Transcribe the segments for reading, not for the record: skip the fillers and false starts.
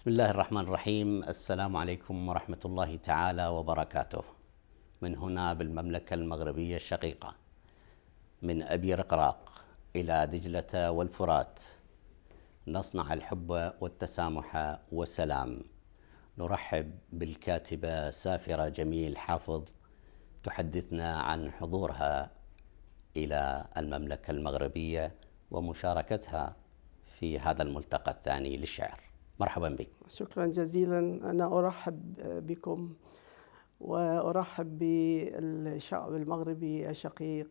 بسم الله الرحمن الرحيم. السلام عليكم ورحمة الله تعالى وبركاته. من هنا بالمملكة المغربية الشقيقة، من أبي رقراق إلى دجلة والفرات، نصنع الحب والتسامح والسلام. نرحب بالكاتبة سافرة جميل حافظ تحدثنا عن حضورها إلى المملكة المغربية ومشاركتها في هذا الملتقى الثاني للشعر. مرحبا بك. شكرا جزيلا. أنا أرحب بكم وأرحب بالشعب المغربي الشقيق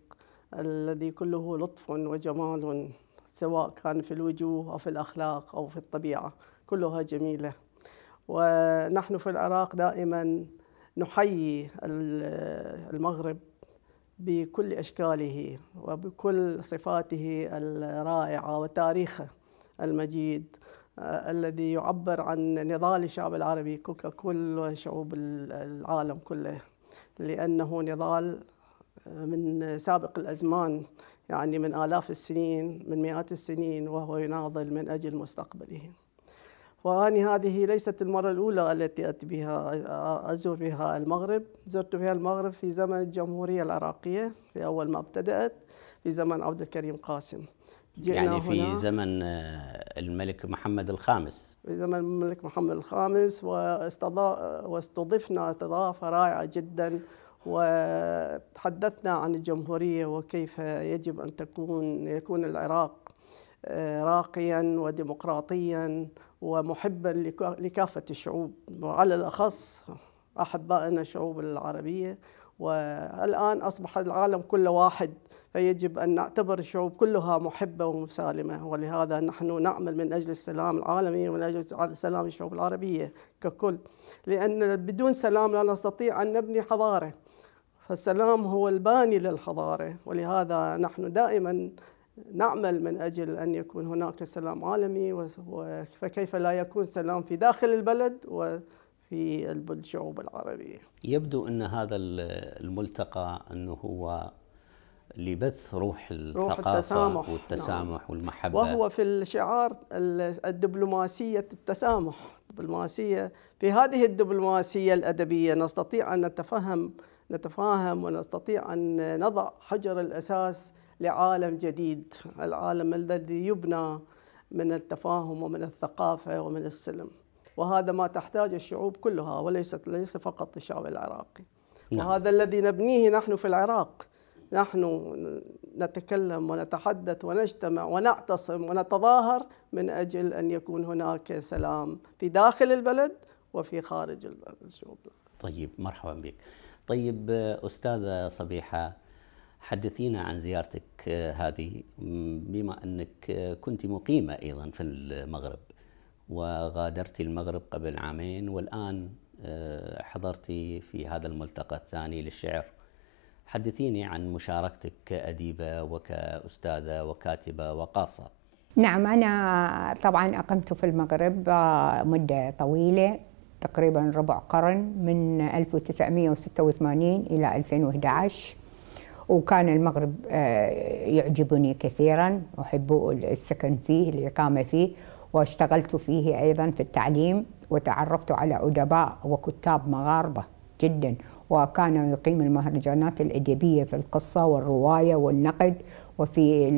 الذي كله لطف وجمال، سواء كان في الوجوه أو في الأخلاق أو في الطبيعة، كلها جميلة. ونحن في العراق دائما نحيي المغرب بكل أشكاله وبكل صفاته الرائعة وتاريخه المجيد الذي يعبر عن نضال الشعب العربي ككل شعوب العالم كله، لأنه نضال من سابق الأزمان، يعني من آلاف السنين، من مئات السنين، وهو يناضل من أجل مستقبله. وأنا هذه ليست المرة الأولى التي أتي بها أزور بها المغرب. زرت بها المغرب في زمن الجمهورية العراقية، في أول ما ابتدأت في زمن عبد الكريم قاسم. يعني في زمن الملك محمد الخامس. في زمن الملك محمد الخامس، واستضفنا استضافة رائعة جدا، وتحدثنا عن الجمهورية وكيف يجب أن يكون العراق راقيا وديمقراطيا ومحبا لكافة الشعوب، وعلى الأخص أحبائنا الشعوب العربية. والآن أصبح العالم كله واحد، فيجب أن نعتبر الشعوب كلها محبة ومسالمة، ولهذا نحن نعمل من أجل السلام العالمي ومن أجل سلام الشعوب العربية ككل، لأن بدون سلام لا نستطيع أن نبني حضارة، فالسلام هو الباني للحضارة. ولهذا نحن دائما نعمل من أجل أن يكون هناك سلام عالمي، فكيف لا يكون سلام في داخل البلد وفي الشعوب العربية. يبدو أن هذا الملتقى أنه هو لبث روح الثقافة والتسامح. نعم. والمحبة، وهو في الشعار الدبلوماسية التسامح. الدبلوماسية، في هذه الدبلوماسية الأدبية نستطيع أن نتفاهم ونستطيع أن نضع حجر الأساس لعالم جديد، العالم الذي يبنى من التفاهم ومن الثقافة ومن السلم، وهذا ما تحتاج الشعوب كلها وليس فقط الشعب العراقي. نعم. وهذا الذي نبنيه نحن في العراق. نحن نتكلم ونتحدث ونجتمع ونعتصم ونتظاهر من أجل أن يكون هناك سلام في داخل البلد وفي خارج الشعوب. طيب، مرحبا بك. طيب أستاذة صبيحة، حدثينا عن زيارتك هذه، بما أنك كنت مقيمة أيضا في المغرب وغادرت المغرب قبل عامين، والآن حضرت في هذا الملتقى الثاني للشعر. حدثيني عن مشاركتك كأديبة وكأستاذة وكاتبة وقاصة. نعم، أنا طبعا أقمت في المغرب مدة طويلة، تقريبا ربع قرن، من 1986 إلى 2011. وكان المغرب يعجبني كثيرا، أحب السكن فيه، الإقامة فيه، واشتغلت فيه أيضا في التعليم، وتعرفت على أدباء وكتاب مغاربة جدا، وكان يقيم المهرجانات الأدبية في القصة والرواية والنقد، وفي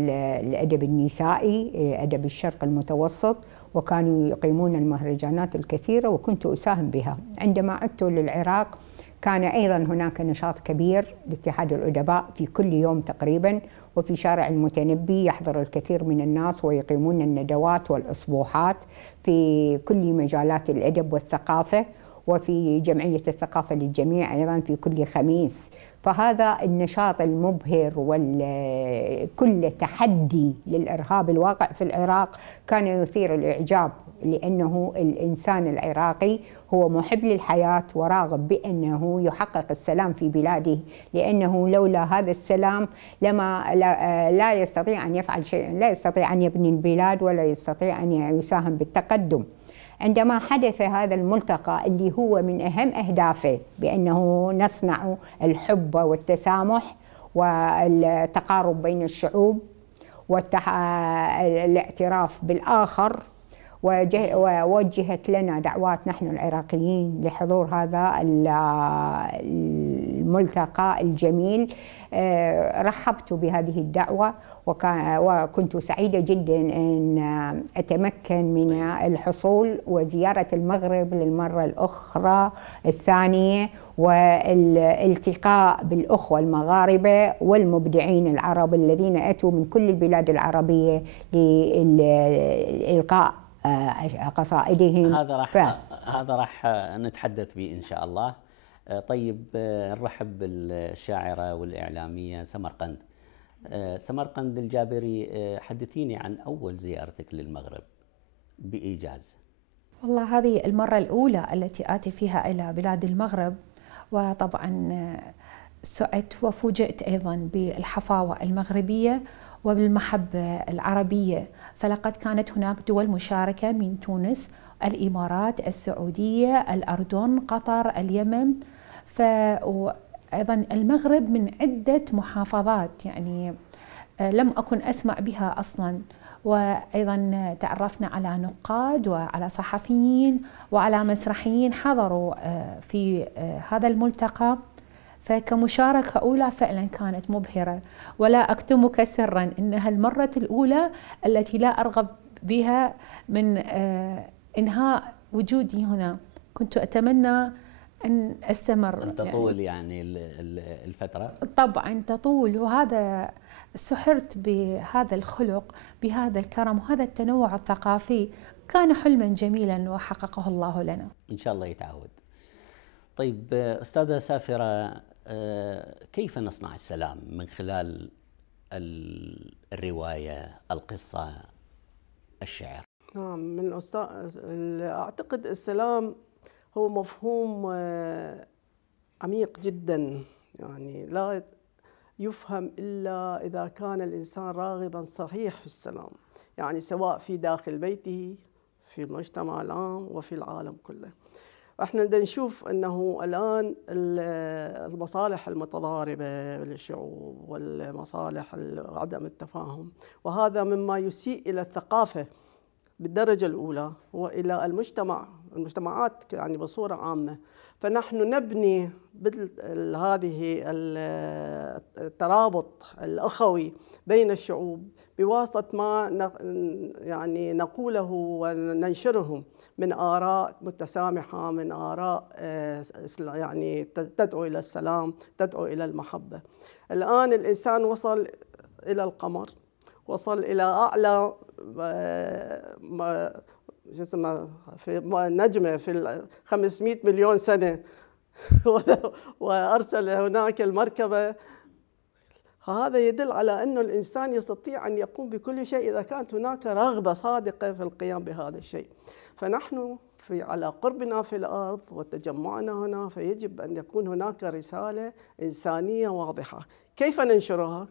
الأدب النسائي، أدب الشرق المتوسط، وكانوا يقيمون المهرجانات الكثيرة وكنت أساهم بها. عندما عدت للعراق كان أيضا هناك نشاط كبير لاتحاد الأدباء في كل يوم تقريبا، وفي شارع المتنبي يحضر الكثير من الناس ويقيمون الندوات والأسبوحات في كل مجالات الأدب والثقافة، وفي جمعية الثقافة للجميع أيضا في كل خميس. فهذا النشاط المبهر وكل تحدي للإرهاب الواقع في العراق كان يثير الإعجاب، لأنه الإنسان العراقي هو محب للحياة وراغب بأنه يحقق السلام في بلاده، لأنه لولا هذا السلام لا يستطيع أن يفعل شيئا، لا يستطيع أن يبني البلاد ولا يستطيع أن يساهم بالتقدم. عندما حدث هذا الملتقى اللي هو من أهم أهدافه بأنه نصنع الحب والتسامح والتقارب بين الشعوب والاعتراف بالآخر ووجهت لنا دعوات نحن العراقيين لحضور هذا الملتقى الجميل. رحبت بهذه الدعوة وكنت سعيدة جدا أن أتمكن من الحصول وزيارة المغرب للمرة الأخرى الثانية، والالتقاء بالأخوة المغاربة والمبدعين العرب الذين أتوا من كل البلاد العربية لإلقاء قصائدهم. هذا راح نتحدث به إن شاء الله. طيب نرحب بالشاعرة والإعلامية سمرقند. سمرقند الجابري، حدثيني عن أول زيارتك للمغرب بإيجاز. والله هذه المرة الأولى التي آتي فيها إلى بلاد المغرب، وطبعا سعدت وفوجئت أيضا بالحفاوة المغربية وبالمحبة العربية، فلقد كانت هناك دول مشاركة من تونس، الإمارات، السعودية، الأردن، قطر، اليمن، أيضا المغرب من عدة محافظات يعني لم أكن أسمع بها أصلا. وأيضا تعرفنا على نقاد وعلى صحفيين وعلى مسرحيين حضروا في هذا الملتقى، فكمشاركة أولى فعلا كانت مبهرة. ولا أكتمك سرا إنها المرة الأولى التي لا أرغب بها من إنهاء وجودي هنا. كنت أتمنى أن أستمر، أن تطول يعني الفترة. طبعا تطول، وهذا سحرت بهذا الخلق، بهذا الكرم وهذا التنوع الثقافي. كان حلما جميلا وحققه الله لنا. إن شاء الله يتعود. طيب أستاذة سافرة، كيف نصنع السلام من خلال الرواية، القصة، الشعر؟ نعم، أعتقد السلام هو مفهوم عميق جدا، يعني لا يفهم إلا إذا كان الإنسان راغبا صحيح في السلام، يعني سواء في داخل بيته، في المجتمع العام، وفي العالم كله. احنا بدنا نشوف انه الان المصالح المتضاربه للشعوب والمصالح عدم التفاهم، وهذا مما يسيء الى الثقافه بالدرجه الاولى والى المجتمعات يعني بصوره عامه. فنحن نبني هذه الترابط الاخوي بين الشعوب بواسطه ما يعني نقوله وننشره من آراء متسامحة، من آراء يعني تدعو إلى السلام، تدعو إلى المحبة. الآن الإنسان وصل إلى القمر، وصل إلى أعلى في نجمة في 500 مليون سنة وأرسل هناك المركبة. هذا يدل على أن الإنسان يستطيع أن يقوم بكل شيء إذا كانت هناك رغبة صادقة في القيام بهذا الشيء. فنحن على قربنا في الأرض وتجمعنا هنا، فيجب أن يكون هناك رسالة إنسانية واضحة. كيف ننشرها؟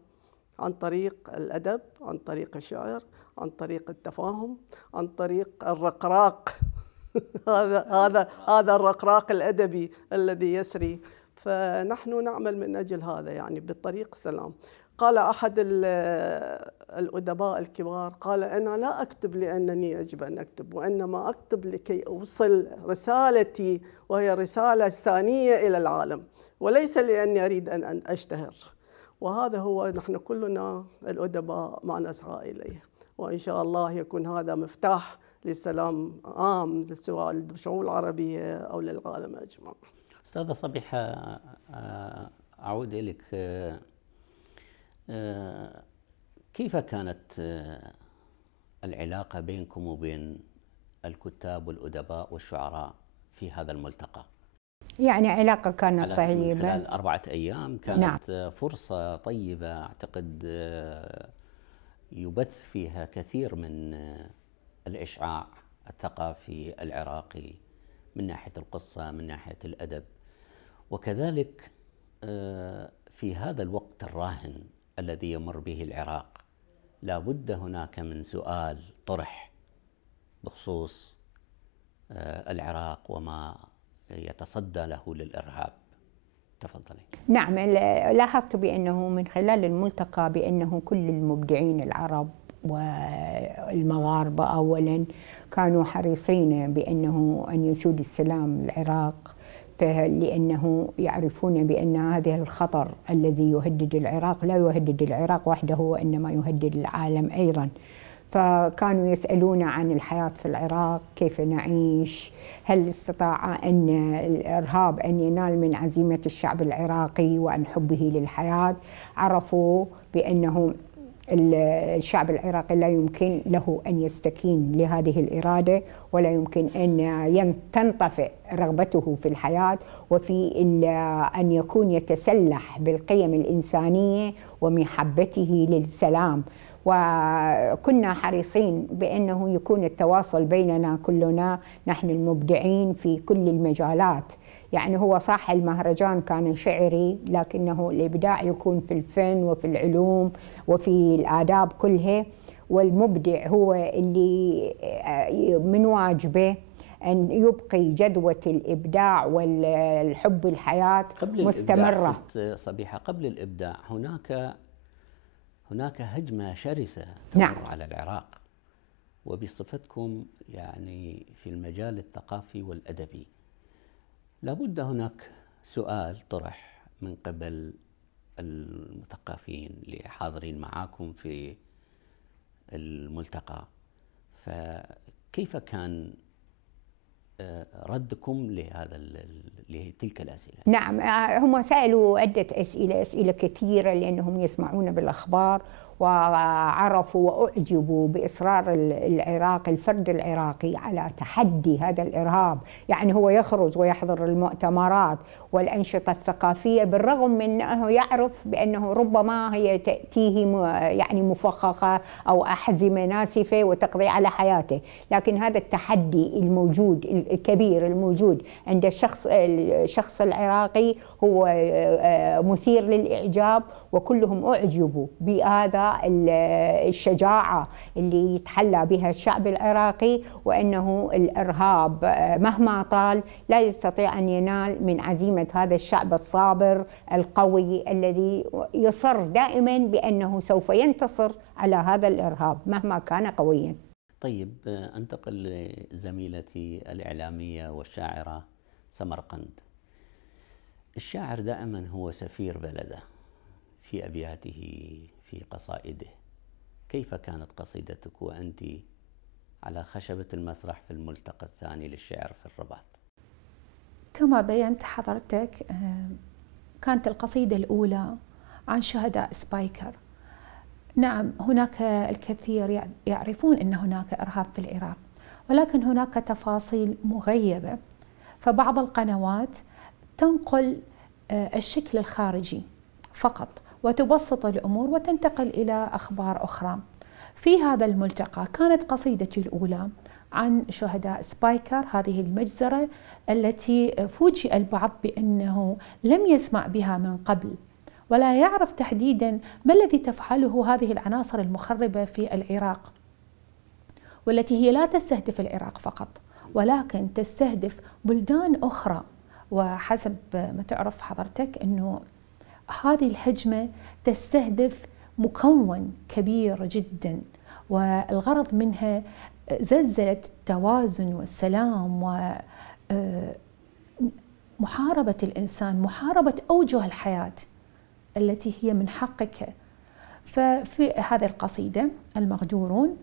عن طريق الأدب، عن طريق الشعر، عن طريق التفاهم، عن طريق الرقراق هذا الرقراق الأدبي الذي يسري. فنحن نعمل من أجل هذا يعني بالطريق السلام. قال أحد الأدباء الكبار، قال: أنا لا أكتب لأنني يجب أن أكتب، وإنما أكتب لكي أوصل رسالتي، وهي رسالة ثانية إلى العالم، وليس لأني أريد أن أشتهر. وهذا هو نحن كلنا الأدباء ما نسعى إليه، وإن شاء الله يكون هذا مفتاح للسلام عام سواء للشعوب العربية أو للعالم أجمع. أستاذة صبيحة، أعود إليك. كيف كانت العلاقة بينكم وبين الكتاب والأدباء والشعراء في هذا الملتقى؟ يعني علاقة كانت طيبة خلال 4 أيام. كانت نعم. فرصة طيبة، أعتقد يبث فيها كثير من الإشعاع الثقافي العراقي من ناحية القصة، من ناحية الأدب. وكذلك في هذا الوقت الراهن الذي يمر به العراق، لا بد هناك من سؤال طرح بخصوص العراق وما يتصدى له للإرهاب. تفضلي. نعم، لاحظت بأنه من خلال الملتقى بأنه كل المبدعين العرب والمغاربة أولا كانوا حريصين بأنه أن يسود السلام العراق، لأنه يعرفون بأن هذا الخطر الذي يهدد العراق لا يهدد العراق وحده وإنما يهدد العالم أيضا. فكانوا يسألون عن الحياة في العراق، كيف نعيش، هل استطاع أن الإرهاب أن ينال من عزيمة الشعب العراقي وعن حبه للحياة. عرفوا بأنه الشعب العراقي لا يمكن له أن يستكين لهذه الإرادة، ولا يمكن أن تنطفئ رغبته في الحياة وفي أن يكون يتسلح بالقيم الإنسانية ومحبته للسلام. وكنا حريصين بأنه يكون التواصل بيننا كلنا، نحن المبدعين في كل المجالات. يعني هو صح المهرجان كان شعري، لكنه الإبداع يكون في الفن وفي العلوم وفي الآداب كلها، والمبدع هو اللي من واجبه أن يبقي جدوى الإبداع والحب الحياة مستمرة. صبيحة، قبل الإبداع هناك هجمة شرسة نعم على العراق، وبصفتكم يعني في المجال الثقافي والأدبي لابد هناك سؤال طرح من قبل المثقفين اللي حاضرين معاكم في الملتقى، فكيف كان ردكم لتلك الأسئلة؟ نعم، هم سألوا عدة أسئلة كثيرة لأنهم يسمعون بالأخبار، وعرفوا وأعجبوا بإصرار الفرد العراقي على تحدي هذا الإرهاب. يعني هو يخرج ويحضر المؤتمرات والأنشطة الثقافية بالرغم من أنه يعرف بأنه ربما هي تأتيه يعني مفخخة أو أحزمة ناسفة وتقضي على حياته، لكن هذا التحدي الموجود الكبير الموجود عند الشخص العراقي هو مثير للإعجاب، وكلهم أعجبوا بهذا الشجاعة اللي يتحلى بها الشعب العراقي، وأنه الإرهاب مهما طال لا يستطيع أن ينال من عزيمة هذا الشعب الصابر القوي الذي يصر دائما بأنه سوف ينتصر على هذا الإرهاب مهما كان قويا. طيب، أنتقل لزميلتي الإعلامية والشاعرة سمرقند. الشاعر دائما هو سفير بلده في أبياته في قصائده. كيف كانت قصيدتك وأنت على خشبة المسرح في الملتقى الثاني للشعر في الرباط؟ كما بينت حضرتك، كانت القصيدة الأولى عن شهداء سبايكر. نعم، هناك الكثير يعرفون أن هناك إرهاب في العراق، ولكن هناك تفاصيل مغيبة، فبعض القنوات تنقل الشكل الخارجي فقط وتبسط الأمور وتنتقل إلى أخبار أخرى. في هذا الملتقى كانت قصيدتي الأولى عن شهداء سبايكر، هذه المجزرة التي فوجئ البعض بأنه لم يسمع بها من قبل ولا يعرف تحديدا ما الذي تفعله هذه العناصر المخربة في العراق، والتي هي لا تستهدف العراق فقط ولكن تستهدف بلدان أخرى. وحسب ما تعرف حضرتك أنه هذه الهجمة تستهدف مكون كبير جدا، والغرض منها زلزلة التوازن والسلام ومحاربة الإنسان، محاربة أوجه الحياة التي هي من حقك. ففي هذه القصيدة المغدورون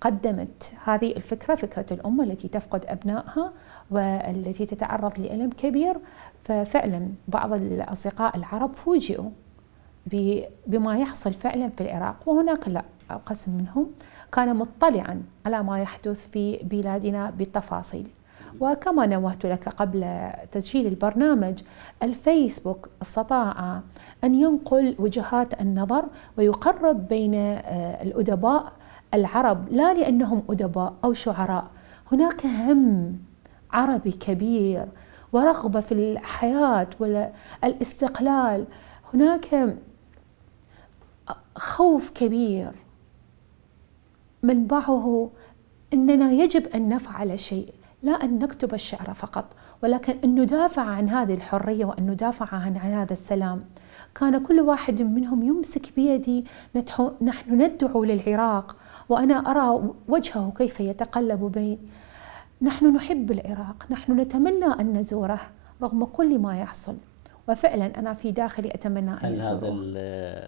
قدمت هذه الفكرة، فكرة الأم التي تفقد أبنائها والتي تتعرض لألم كبير. ففعلا بعض الأصدقاء العرب فوجئوا بما يحصل فعلا في العراق، وهناك لا قسم منهم كان مطلعا على ما يحدث في بلادنا بالتفاصيل. وكما نوهت لك قبل تسجيل البرنامج، الفيسبوك استطاع أن ينقل وجهات النظر ويقرب بين الأدباء العرب، لا لأنهم أدباء أو شعراء، هناك هم عربي كبير ورغبة في الحياة والاستقلال، هناك خوف كبير منبعه أننا يجب أن نفعل شيء، لا أن نكتب الشعر فقط، ولكن أن ندافع عن هذه الحرية وأن ندافع عن هذا السلام. كان كل واحد منهم يمسك بيدي. نحن ندعو للعراق، وأنا أرى وجهه كيف يتقلب بين. نحن نحب العراق، نحن نتمنى أن نزوره رغم كل ما يحصل، وفعلا أنا في داخلي أتمنى أن هل يزوره. هذا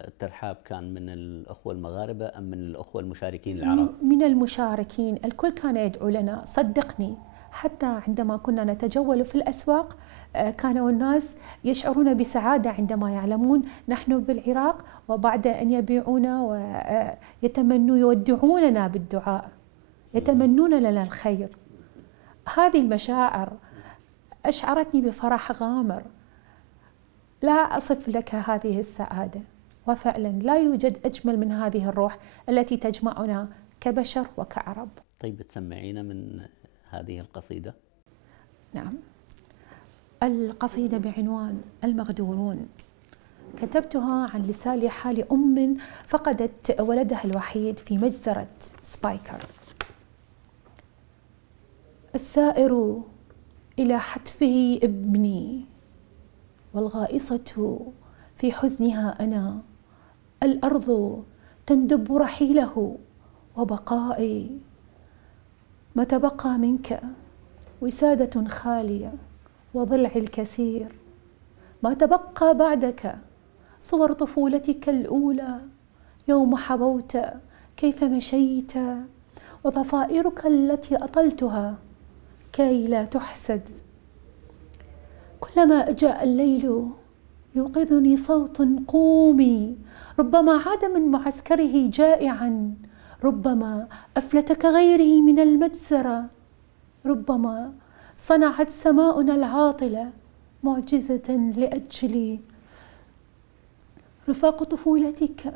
الترحاب كان من الأخوة المغاربة أم من الأخوة المشاركين العرب؟ من المشاركين، الكل كان يدعو لنا. صدقني حتى عندما كنا نتجول في الأسواق كانوا الناس يشعرون بسعادة عندما يعلمون نحن بالعراق، وبعد أن يبيعونا ويتمنوا يودعوننا بالدعاء، يتمنون لنا الخير. هذه المشاعر أشعرتني بفرح غامر، لا أصف لك هذه السعادة، وفعلا لا يوجد أجمل من هذه الروح التي تجمعنا كبشر وكعرب. طيب تسمعينا من هذه القصيدة؟ نعم. القصيدة بعنوان المغدورون، كتبتها عن لسان حال أم فقدت ولدها الوحيد في مجزرة سبايكر. السائر إلى حتفه ابني، والغائصة في حزنها أنا. الأرض تندب رحيله وبقائي، ما تبقى منك وسادة خالية وضلع الكثير. ما تبقى بعدك صور طفولتك الأولى، يوم حبوت كيف مشيت، وضفائرك التي أطلتها كي لا تحسد. كلما أجاء الليل يوقظني صوت قومي، ربما عاد من معسكره جائعا، ربما أفلت كغيره من المجزرة، ربما صنعت سماؤنا العاطلة معجزة لأجلي. رفاق طفولتك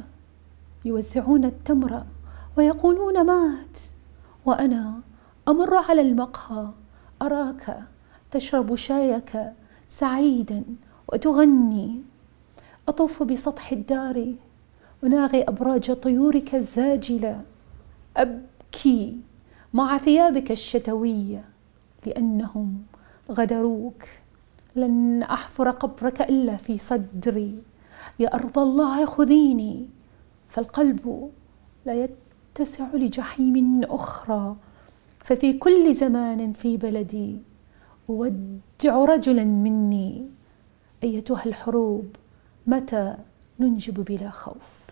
يوزعون التمر ويقولون مات، وأنا أمر على المقهى أراك تشرب شايك سعيدا وتغني. أطوف بسطح الدار أناغي أبراج طيورك الزاجلة، أبكي مع ثيابك الشتوية لأنهم غدروك. لن أحفر قبرك إلا في صدري، يا أرض الله خذيني، فالقلب لا يتسع لجحيم أخرى. ففي كل زمان في بلدي أودع رجلا مني، أيتها الحروب متى ننجب بلا خوف.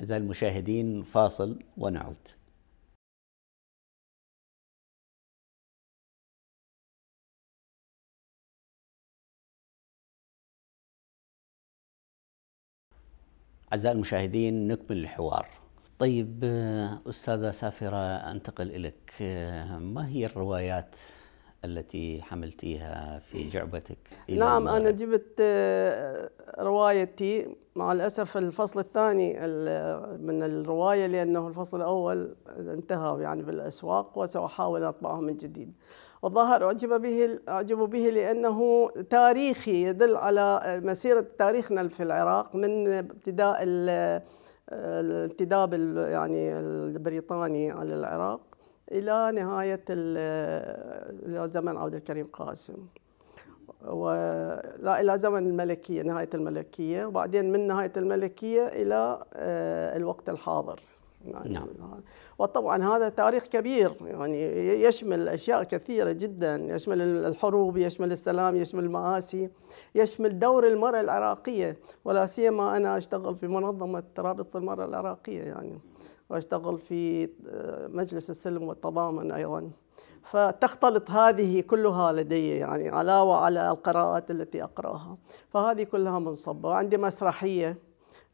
أعزائي المشاهدين، فاصل ونعود. أعزائي المشاهدين، نكمل الحوار. طيب أستاذة سافرة، أنتقل إليك. ما هي الروايات التي حملتيها في جعبتك؟ نعم، أنا جبت روايتي، مع الأسف الفصل الثاني من الرواية، لأنه الفصل الأول انتهى يعني بالأسواق، وسأحاول أطبعه من جديد. والظاهر أعجب به لأنه تاريخي، يدل على مسيرة تاريخنا في العراق من ابتداء الانتداب يعني البريطاني على العراق إلى نهاية زمن عبد الكريم قاسم، ولا إلى زمن الملكية، نهاية الملكية، وبعدين من نهاية الملكية إلى الوقت الحاضر. نعم. وطبعا هذا تاريخ كبير، يعني يشمل أشياء كثيرة جدا، يشمل الحروب، يشمل السلام، يشمل المآسي، يشمل دور المرأة العراقية، ولا سيما أنا أشتغل في منظمة رابطة المرأة العراقية يعني، وأشتغل في مجلس السلم والتضامن أيضا. فتختلط هذه كلها لدي، يعني علاوة على القراءات التي أقرأها، فهذه كلها منصبة. وعندي مسرحية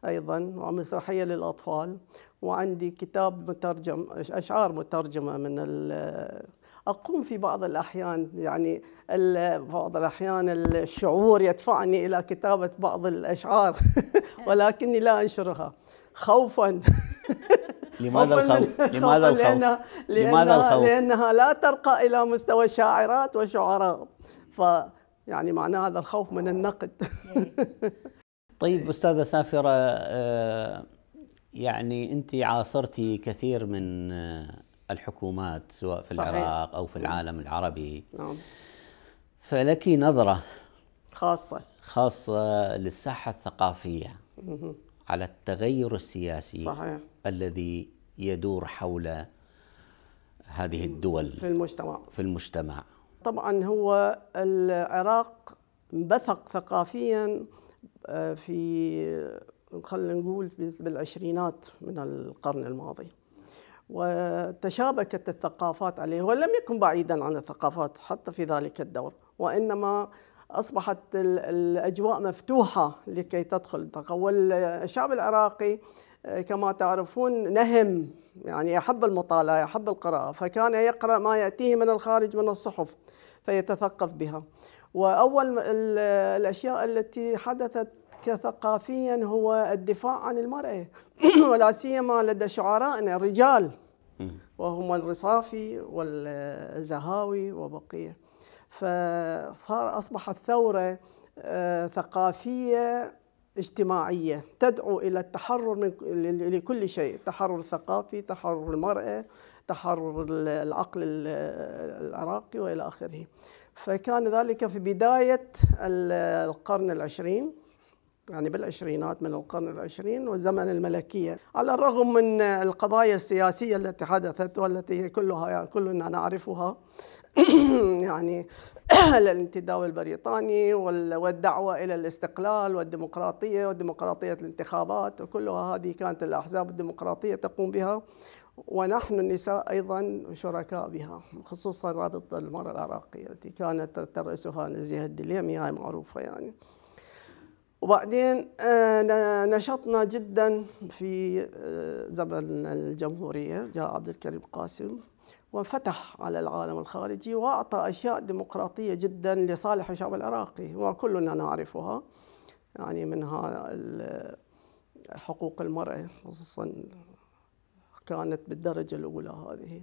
أيضا، ومسرحية للأطفال، وعندي كتاب مترجم، أشعار مترجمة أقوم في بعض الأحيان، يعني بعض الأحيان الشعور يدفعني إلى كتابة بعض الأشعار ولكني لا أنشرها خوفاً. لماذا الخوف؟ لماذا الخوف؟ لأنها لا ترقى إلى مستوى الشاعرات والشعراء، فيعني معنى هذا الخوف من النقد. طيب أستاذة سافرة، يعني أنت عاصرتي كثير من الحكومات سواء في العراق أو في العالم العربي. نعم. فلك نظرة خاصة للساحة الثقافية على التغير السياسي صحيح. الذي يدور حول هذه الدول في المجتمع. طبعا هو العراق انبثق ثقافيا خلينا نقول بالعشرينات من القرن الماضي، وتشابكت الثقافات عليه، ولم يكن بعيدا عن الثقافات حتى في ذلك الدور، وإنما أصبحت الأجواء مفتوحة لكي تدخل. والشعب العراقي كما تعرفون نهم، يعني يحب المطالعة، يحب القراءة، فكان يقرأ ما يأتيه من الخارج من الصحف فيتثقف بها. وأول الأشياء التي حدثت كثقافيا هو الدفاع عن المرأة ولا سيما لدى شعرائنا الرجال، وهم الرصافي والزهاوي وبقية. أصبحت ثورة ثقافية اجتماعية تدعو إلى التحرر لكل شيء، التحرر الثقافي، تحرر المرأة، تحرر العقل العراقي وإلى آخره. فكان ذلك في بداية القرن العشرين، يعني بالعشرينات من القرن العشرين وزمن الملكية، على الرغم من القضايا السياسية التي حدثت والتي كلنا نعرفها يعني الانتداب البريطاني والدعوة إلى الاستقلال وديمقراطية الانتخابات، وكلها هذه كانت الأحزاب الديمقراطية تقوم بها، ونحن النساء أيضا شركاء بها، خصوصا رابطة المرأة العراقية التي كانت ترأسها نزيهة الدليمي، هاي معروفة يعني. وبعدين نشطنا جدا في زمن الجمهورية، جاء عبد الكريم قاسم وفتح على العالم الخارجي وأعطى أشياء ديمقراطية جدا لصالح الشعب العراقي وكلنا نعرفها، يعني منها حقوق المرأة خصوصا كانت بالدرجة الأولى هذه،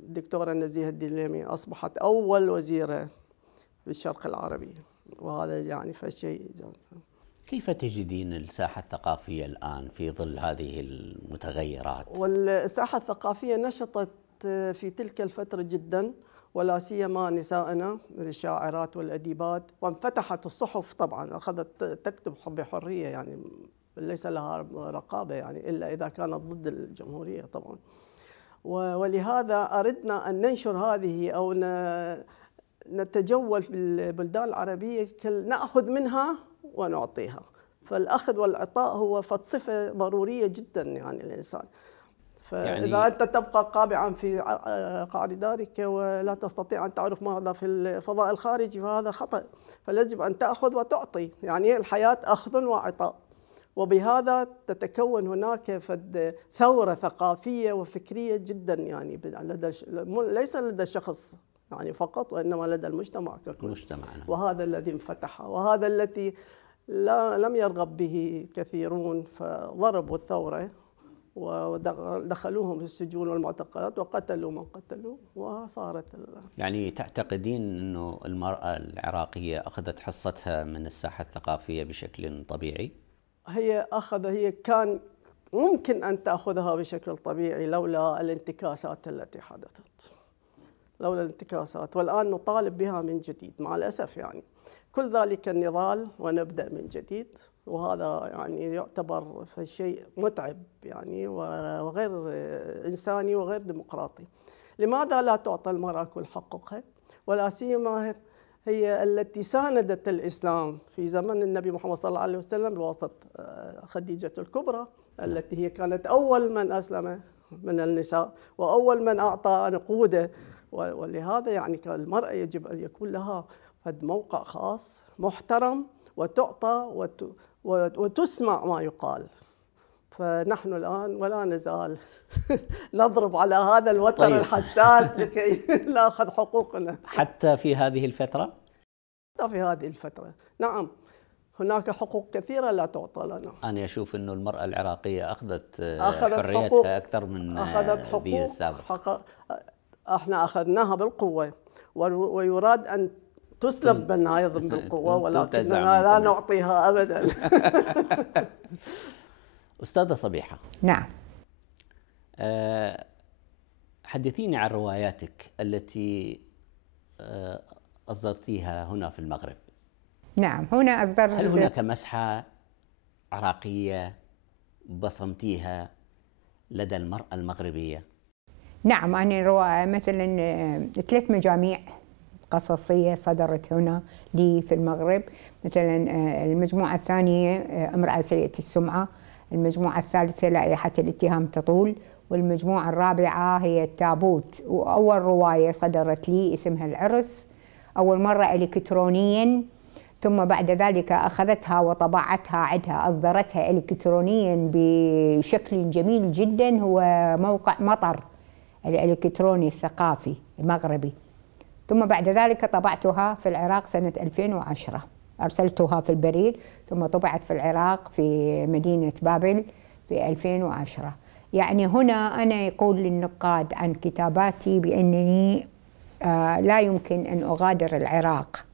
والدكتورة نزيهة الدليمي أصبحت أول وزيرة في الشرق العربي، وهذا يعني فشيء. كيف تجدين الساحة الثقافية الآن في ظل هذه المتغيرات؟ والساحة الثقافية نشطت في تلك الفترة جدا، ولا سيما نسائنا الشاعرات والأديبات، وانفتحت الصحف طبعا، أخذت تكتب بحرية، يعني ليس لها رقابة يعني إلا إذا كانت ضد الجمهورية طبعا. ولهذا أردنا أن ننشر هذه أو نتجول في البلدان العربية، نأخذ منها ونعطيها، فالأخذ والعطاء هو صفة ضرورية جدا يعني الإنسان. فإذا أنت تبقى قابعا في قعر دارك ولا تستطيع أن تعرف ماذا في الفضاء الخارجي فهذا خطأ، فلازم أن تأخذ وتعطي، يعني الحياة أخذ وعطاء، وبهذا تتكون هناك ثورة ثقافية وفكرية جدا، يعني ليس لدى الشخص يعني فقط، وإنما لدى المجتمع ككل. وهذا الذي انفتح، وهذا الذي لم يرغب به كثيرون، فضربوا الثورة ودخلوهم في السجون والمعتقلات وقتلوا من قتلوا، وصارت يعني تعتقدين أنه المرأة العراقية أخذت حصتها من الساحة الثقافية بشكل طبيعي؟ هي كان ممكن أن تأخذها بشكل طبيعي لولا الانتكاسات التي حدثت، لولا الانتكاسات، والآن نطالب بها من جديد مع الأسف. يعني كل ذلك النضال ونبدأ من جديد، وهذا يعني يعتبر شيء متعب يعني وغير إنساني وغير ديمقراطي. لماذا لا تعطى المرأة كل حقوقها؟ ولا سيما هي التي ساندت الإسلام في زمن النبي محمد صلى الله عليه وسلم بواسطة خديجة الكبرى، التي هي كانت أول من أسلم من النساء وأول من أعطى نقوده. ولهذا يعني المرأة يجب أن يكون لها موقع خاص محترم، وتعطى وتسمع ما يقال. فنحن الآن ولا نزال نضرب على هذا الوتر الحساس لكي نأخذ حقوقنا. حتى في هذه الفترة؟ حتى في هذه الفترة نعم، هناك حقوق كثيرة لا تعطى لنا. أنا أشوف أنه المرأة العراقية أخذت حريتها حقوق أكثر من ذي السابق. احنا أخذناها بالقوة، ويراد أن تسلب منا أيضا بالقوة، ولكننا لا نعطيها أبدا. أستاذة صبيحة. نعم. حدثيني عن رواياتك التي أصدرتيها هنا في المغرب. نعم، هنا أصدرت. هل هناك مسحة عراقية بصمتيها لدى المرأة المغربية؟ نعم، أنا مثلا 3 مجاميع قصصية صدرت هنا لي في المغرب. مثلا المجموعة الثانية امرأة سيئة السمعة، المجموعة الثالثة لائحة الاتهام تطول، والمجموعة الرابعة هي التابوت. وأول رواية صدرت لي اسمها العرس، أول مرة إلكترونيا، ثم بعد ذلك أخذتها وطبعتها عدها، أصدرتها إلكترونيا بشكل جميل جدا، هو موقع مطر الإلكتروني الثقافي المغربي. ثم بعد ذلك طبعتها في العراق سنة 2010، أرسلتها في البريد ثم طبعت في العراق في مدينة بابل في 2010. يعني هنا أنا يقول للنقاد عن كتاباتي بأنني لا يمكن أن أغادر العراق.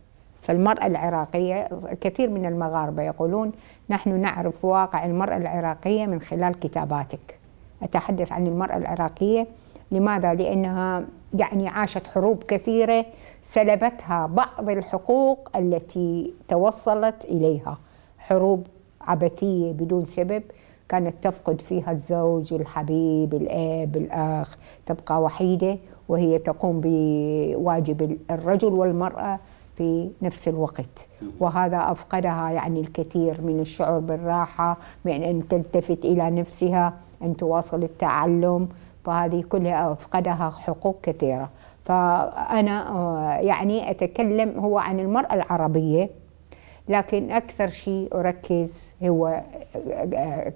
فالمرأة العراقية، كثير من المغاربة يقولون نحن نعرف واقع المرأة العراقية من خلال كتاباتك. أتحدث عن المرأة العراقية، لماذا؟ لأنها يعني عاشت حروب كثيرة سلبتها بعض الحقوق التي توصلت إليها، حروب عبثية بدون سبب، كانت تفقد فيها الزوج، الحبيب، الأب، الأخ، تبقى وحيدة وهي تقوم بواجب الرجل والمرأة في نفس الوقت، وهذا أفقدها يعني الكثير من الشعور بالراحة، من أن تلتفت إلى نفسها، أن تواصل التعلم، فهذه كلها أفقدها حقوق كثيرة. فأنا يعني أتكلم هو عن المرأة العربية، لكن أكثر شيء أركز هو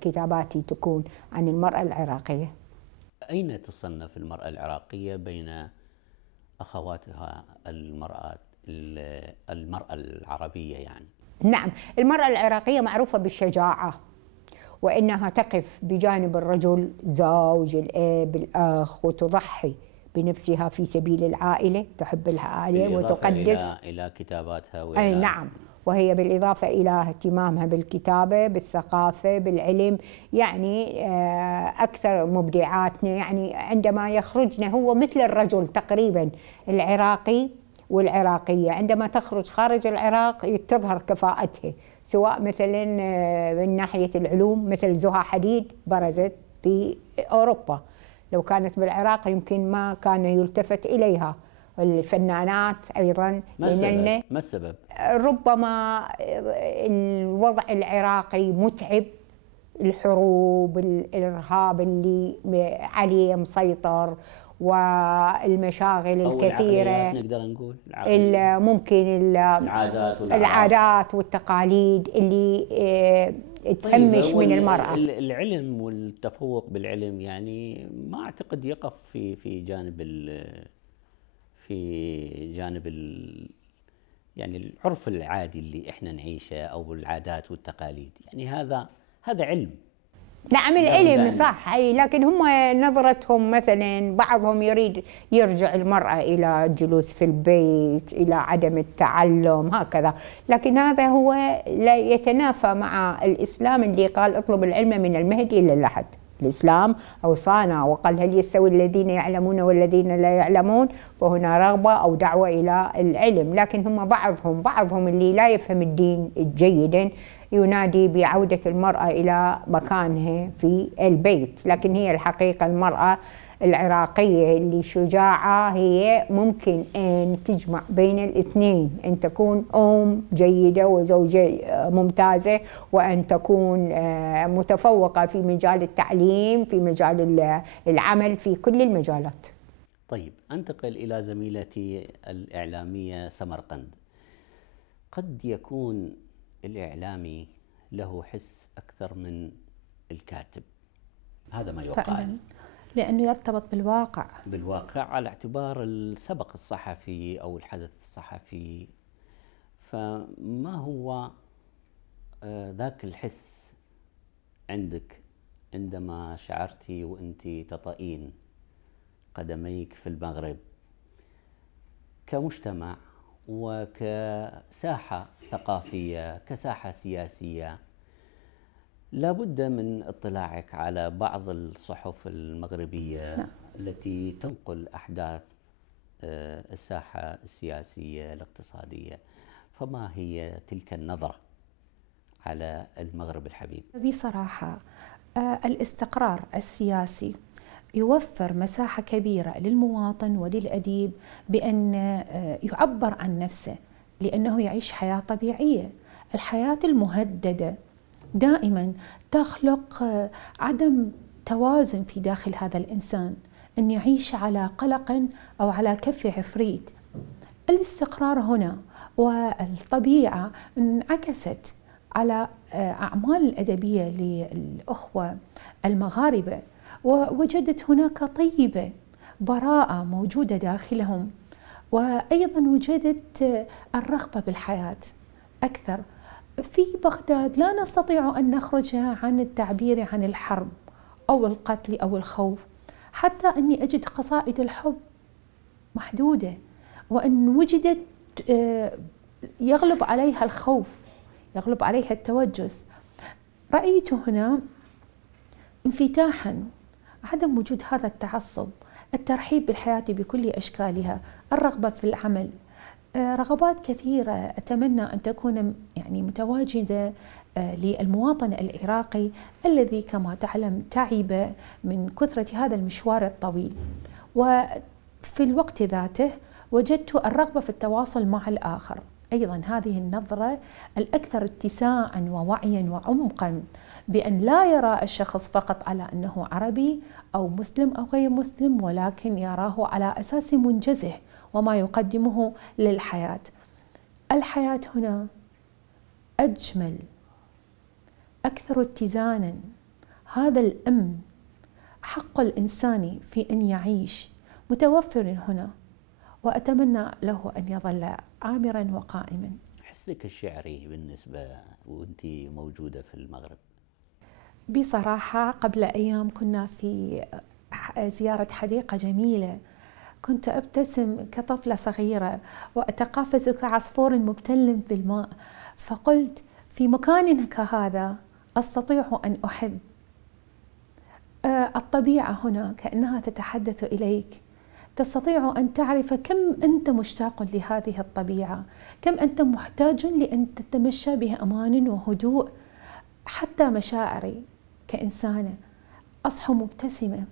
كتاباتي تكون عن المرأة العراقية. أين تصنف المرأة العراقية بين أخواتها المرأة العربية يعني؟ نعم، المرأة العراقية معروفة بالشجاعة، وإنها تقف بجانب الرجل، زوج، الأب، الأخ، وتضحي بنفسها في سبيل العائلة، تحب العائلة وتقدس. إلى كتاباتها أي نعم، وهي بالإضافة إلى اهتمامها بالكتابة، بالثقافة، بالعلم. يعني أكثر مبدعاتنا يعني عندما يخرجن، هو مثل الرجل تقريبا العراقي والعراقية، عندما تخرج خارج العراق تظهر كفاءتها، سواء مثلا من ناحية العلوم، مثل زها حديد برزت في أوروبا، لو كانت بالعراق يمكن ما كان يلتفت إليها. الفنانات أيضا. ما السبب؟ ربما الوضع العراقي متعب، الحروب، الإرهاب اللي عليه مسيطر، والمشاغل الكثيرة، نقدر نقول ممكن العادات والتقاليد اللي تهمش من المرأة. العلم والتفوق بالعلم يعني ما أعتقد يقف في جانب يعني العرف العادي اللي احنا نعيشه او العادات والتقاليد، يعني هذا علم. نعم العلم صح، أي، لكن هم نظرتهم مثلا بعضهم يريد يرجع المرأة إلى الجلوس في البيت، إلى عدم التعلم، هكذا. لكن هذا هو لا يتنافى مع الإسلام اللي قال اطلب العلم من المهد إلى اللحد. الإسلام أوصانا وقال هل يستوي الذين يعلمون والذين لا يعلمون، فهنا رغبة أو دعوة إلى العلم. لكن هم بعضهم اللي لا يفهم الدين جيدا ينادي بعودة المرأة إلى مكانها في البيت. لكن هي الحقيقة المرأة العراقية اللي شجاعة هي ممكن أن تجمع بين الاثنين، أن تكون أم جيدة وزوجة ممتازة، وأن تكون متفوقة في مجال التعليم، في مجال العمل، في كل المجالات. طيب، أنتقل إلى زميلتي الإعلامية سمرقند. قد يكون الإعلامي له حس أكثر من الكاتب، هذا ما يقال، لأنه يرتبط بالواقع على اعتبار السبق الصحفي أو الحدث الصحفي. فما هو ذاك الحس عندك عندما شعرتي وأنت تطئين قدميك في المغرب كمجتمع وكساحة ثقافية، كساحة سياسية؟ لابد من اطلاعك على بعض الصحف المغربية التي تنقل أحداث الساحة السياسية الاقتصادية. فما هي تلك النظرة على المغرب الحبيب؟ بصراحة الاستقرار السياسي يوفر مساحة كبيرة للمواطن وللأديب بأن يعبر عن نفسه، لأنه يعيش حياة طبيعية. الحياة المهددة دائما تخلق عدم توازن في داخل هذا الإنسان، أن يعيش على قلق أو على كف عفريت. الاستقرار هنا والطبيعة انعكست على أعمال الأدبية للأخوة المغاربة، ووجدت هناك طيبة، براءة موجودة داخلهم، وأيضا وجدت الرغبة بالحياة أكثر. في بغداد لا نستطيع أن نخرج عن التعبير عن الحرب أو القتل أو الخوف، حتى أني أجد قصائد الحب محدودة، وأن وجدت يغلب عليها الخوف، يغلب عليها التوجس. رأيت هنا انفتاحا، عدم وجود هذا التعصب، الترحيب بالحياة بكل أشكالها، الرغبة في العمل، رغبات كثيرة أتمنى أن تكون يعني متواجدة للمواطن العراقي الذي كما تعلم تعب من كثرة هذا المشوار الطويل. وفي الوقت ذاته وجدت الرغبة في التواصل مع الآخر، أيضا هذه النظرة الأكثر اتساعا ووعيا وعمقا، بأن لا يرى الشخص فقط على أنه عربي أو مسلم أو غير مسلم، ولكن يراه على أساس منجزه وما يقدمه للحياة. الحياة هنا أجمل، أكثر اتزانا. هذا الأمن حق الإنسان في أن يعيش متوفر هنا، وأتمنى له أن يظل عامرا وقائما. حسك الشعري بالنسبة وأنت موجودة في المغرب؟ بصراحة قبل أيام كنا في زيارة حديقة جميلة، كنت أبتسم كطفلة صغيرة وأتقافز كعصفور مبتل بالماء، فقلت في مكان كهذا أستطيع أن أحب. الطبيعة هنا كأنها تتحدث إليك، تستطيع أن تعرف كم أنت مشتاق لهذه الطبيعة، كم أنت محتاج لأن تتمشى بأمان وهدوء. حتى مشاعري كإنسانة أصحو مبتسمة،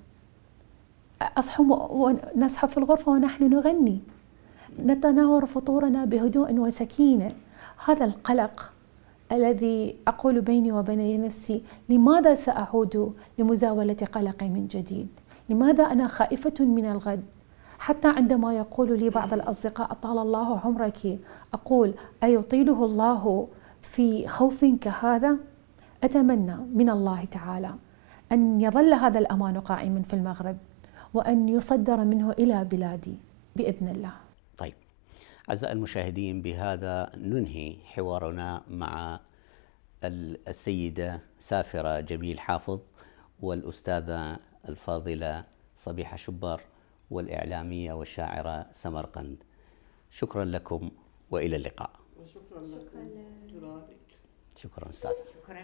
أصحو ونصحو في الغرفة ونحن نغني، نتناول فطورنا بهدوء وسكينة. هذا القلق الذي أقول بيني وبين نفسي لماذا سأعود لمزاولة قلقي من جديد؟ لماذا أنا خائفة من الغد؟ حتى عندما يقول لي بعض الأصدقاء أطال الله عمرك، أقول أيطيله الله في خوف كهذا؟ أتمنى من الله تعالى أن يظل هذا الأمان قائما في المغرب، وأن يصدر منه إلى بلادي بإذن الله. طيب أعزائي المشاهدين، بهذا ننهي حوارنا مع السيدة سافرة جميل حافظ والأستاذة الفاضلة صبيحة شبار والإعلامية والشاعرة سمرقند. شكرا لكم وإلى اللقاء. شكرا لكم. شكرا أستاذ. شكرا.